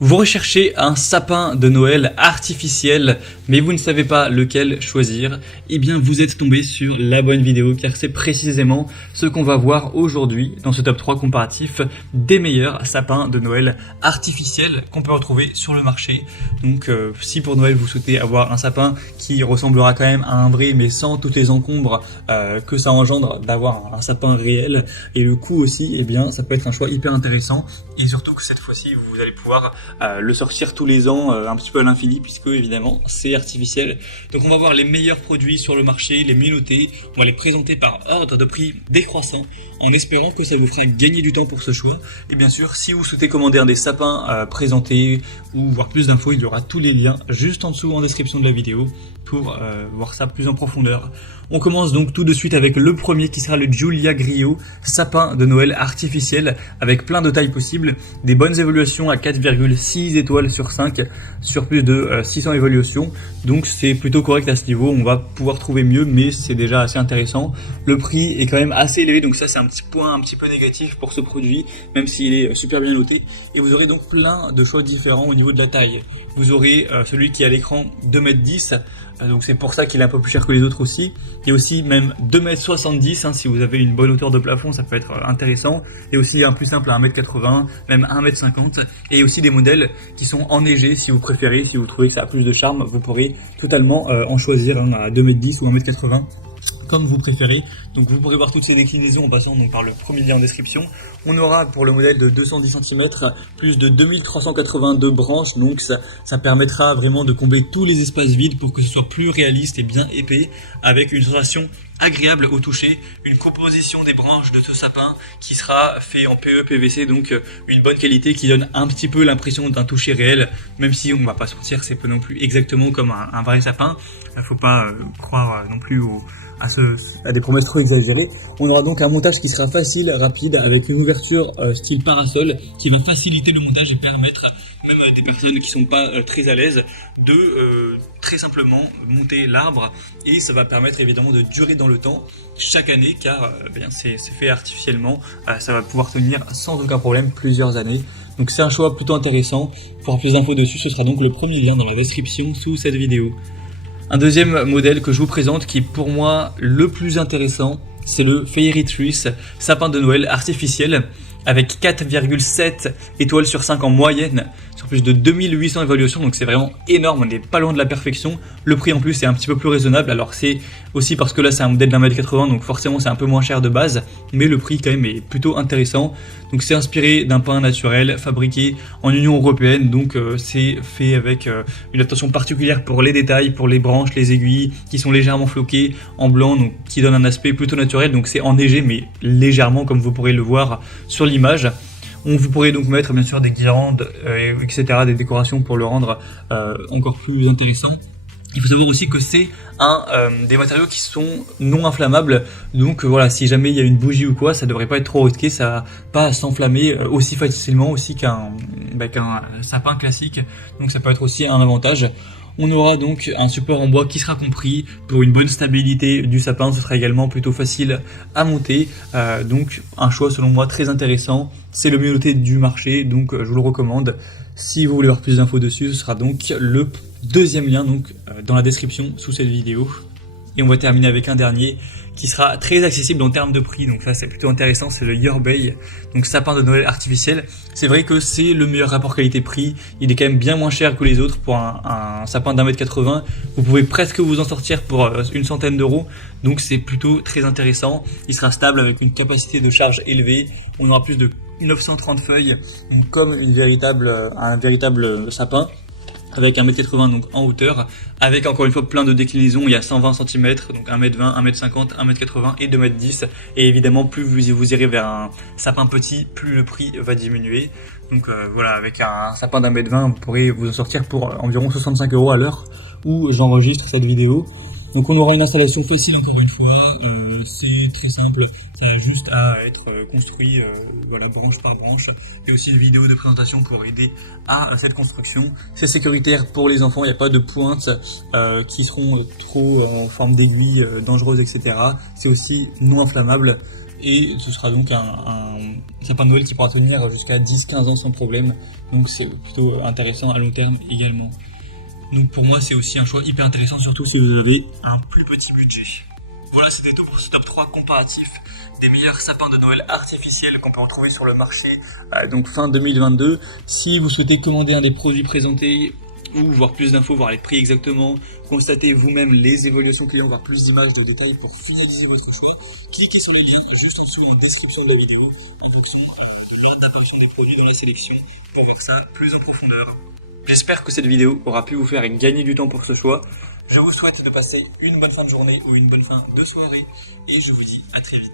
Vous recherchez un sapin de Noël artificiel, mais vous ne savez pas lequel choisir. Eh bien, vous êtes tombé sur la bonne vidéo, car c'est précisément ce qu'on va voir aujourd'hui dans ce top 3 comparatif des meilleurs sapins de Noël artificiels qu'on peut retrouver sur le marché. Donc, si pour Noël vous souhaitez avoir un sapin qui ressemblera quand même à un vrai, mais sans toutes les encombres que ça engendre d'avoir un sapin réel, et le coût aussi, eh bien, ça peut être un choix hyper intéressant. Et surtout que cette fois-ci, vous allez pouvoir le sortir tous les ans un petit peu à l'infini, puisque évidemment c'est artificiel. Donc on va voir les meilleurs produits sur le marché, les mieux notés, on va les présenter par ordre de prix décroissant, en espérant que ça vous fera gagner du temps pour ce choix. Et bien sûr, si vous souhaitez commander un des sapins présentés ou voir plus d'infos, il y aura tous les liens juste en dessous en description de la vidéo pour voir ça plus en profondeur. On commence donc tout de suite avec le premier qui sera le Giulia Griot, sapin de Noël artificiel avec plein de tailles possibles, des bonnes évaluations à 4,6 étoiles sur 5 sur plus de 600 évaluations, donc c'est plutôt correct à ce niveau. On va pouvoir trouver mieux, mais c'est déjà assez intéressant. Le prix est quand même assez élevé, donc ça c'est un petit point un petit peu négatif pour ce produit, même s'il est super bien noté. Et vous aurez donc plein de choix différents au niveau de la taille. Vous aurez celui qui a l'écran 2,10 m, donc c'est pour ça qu'il est un peu plus cher que les autres aussi. Il y a aussi même 2,70 m, si vous avez une bonne hauteur de plafond, ça peut être intéressant. Et aussi un plus simple à 1,80 m, même 1,50 m. Et aussi des modèles qui sont enneigés si vous préférez, si vous trouvez que ça a plus de charme, vous pourrez totalement en choisir un à 2,10 m ou 1,80 m. Comme vous préférez. Donc vous pourrez voir toutes ces déclinaisons en passant donc par le premier lien en description. On aura pour le modèle de 210 cm plus de 2382 branches, donc ça permettra vraiment de combler tous les espaces vides pour que ce soit plus réaliste et bien épais, avec une sensation agréable au toucher, une composition des branches de ce sapin qui sera fait en PE PVC, donc une bonne qualité qui donne un petit peu l'impression d'un toucher réel, même si on ne va pas se mentir, c'est pas non plus exactement comme un vrai sapin. Faut pas croire non plus à des promesses trop exagérées. On aura donc un montage qui sera facile, rapide, avec une ouverture style parasol qui va faciliter le montage et permettre même à des personnes qui sont pas très à l'aise de très simplement monter l'arbre, et ça va permettre évidemment de durer dans le temps chaque année, car c'est fait artificiellement, ça va pouvoir tenir sans aucun problème plusieurs années. Donc c'est un choix plutôt intéressant. Pour avoir plus d'infos dessus, ce sera donc le premier lien dans la description sous cette vidéo. Un deuxième modèle que je vous présente qui est pour moi le plus intéressant, c'est le Fairy Trees, sapin de Noël artificiel avec 4,7 étoiles sur 5 en moyenne, sur plus de 2800 évaluations, donc c'est vraiment énorme, on n'est pas loin de la perfection. Le prix en plus est un petit peu plus raisonnable, alors c'est aussi parce que là c'est un modèle d'1,80 m, donc forcément c'est un peu moins cher de base, mais le prix quand même est plutôt intéressant. Donc c'est inspiré d'un pin naturel fabriqué en Union Européenne, donc c'est fait avec une attention particulière pour les détails, pour les branches, les aiguilles qui sont légèrement floquées en blanc, donc qui donnent un aspect plutôt naturel. Donc c'est enneigé mais légèrement, comme vous pourrez le voir sur l'image. Vous pourrez donc mettre bien sûr des guirlandes, etc., des décorations pour le rendre encore plus intéressant. Il faut savoir aussi que c'est des matériaux qui sont non inflammables, donc voilà, si jamais il y a une bougie ou quoi, ça devrait pas être trop risqué, ça va pas s'enflammer aussi facilement aussi qu'un sapin classique, donc ça peut être aussi un avantage. On aura donc un support en bois qui sera compris pour une bonne stabilité du sapin, ce sera également plutôt facile à monter, donc un choix selon moi très intéressant. C'est le mieux noté du marché, donc je vous le recommande. Si vous voulez avoir plus d'infos dessus, ce sera donc le deuxième lien donc dans la description sous cette vidéo. Et on va terminer avec un dernier qui sera très accessible en termes de prix, donc là c'est plutôt intéressant, c'est le Your-Bay, donc sapin de Noël artificiel. C'est vrai que c'est le meilleur rapport qualité-prix, il est quand même bien moins cher que les autres pour un sapin d'1,80 m. Vous pouvez presque vous en sortir pour une centaine d'euros, donc c'est plutôt très intéressant. Il sera stable avec une capacité de charge élevée, on aura plus de 930 feuilles, comme un véritable sapin, avec 1,80 m donc en hauteur, avec encore une fois plein de déclinaisons. Il y a 120 cm, donc 1,20 m, 1,50 m, 1,80 m et 2,10 m. Et évidemment, plus vous irez vers un sapin petit, plus le prix va diminuer. Donc voilà, avec un sapin d'1,20 m, vous pourrez vous en sortir pour environ 65 € à l'heure où j'enregistre cette vidéo. Donc on aura une installation facile encore une fois, c'est très simple, ça a juste à être construit voilà, branche par branche. Il y a aussi une vidéo de présentation pour aider à cette construction. C'est sécuritaire pour les enfants, il n'y a pas de pointes qui seront trop en forme d'aiguille dangereuses, etc. C'est aussi non inflammable. et ce sera donc un sapin de Noël qui pourra tenir jusqu'à 10-15 ans sans problème, donc c'est plutôt intéressant à long terme également. Donc pour moi c'est aussi un choix hyper intéressant, surtout si vous avez un plus petit budget. Voilà, c'était tout pour ce top 3 comparatif des meilleurs sapins de Noël artificiels qu'on peut retrouver sur le marché donc fin 2022. Si vous souhaitez commander un des produits présentés ou voir plus d'infos, voir les prix exactement, constater vous-même les évaluations clients, voir plus d'images de détails pour finaliser votre choix, cliquez sur les liens juste en dessous dans la description de la vidéo avec l'ordre d'apparition des produits dans la sélection pour voir ça plus en profondeur. J'espère que cette vidéo aura pu vous faire gagner du temps pour ce choix. Je vous souhaite de passer une bonne fin de journée ou une bonne fin de soirée et je vous dis à très vite.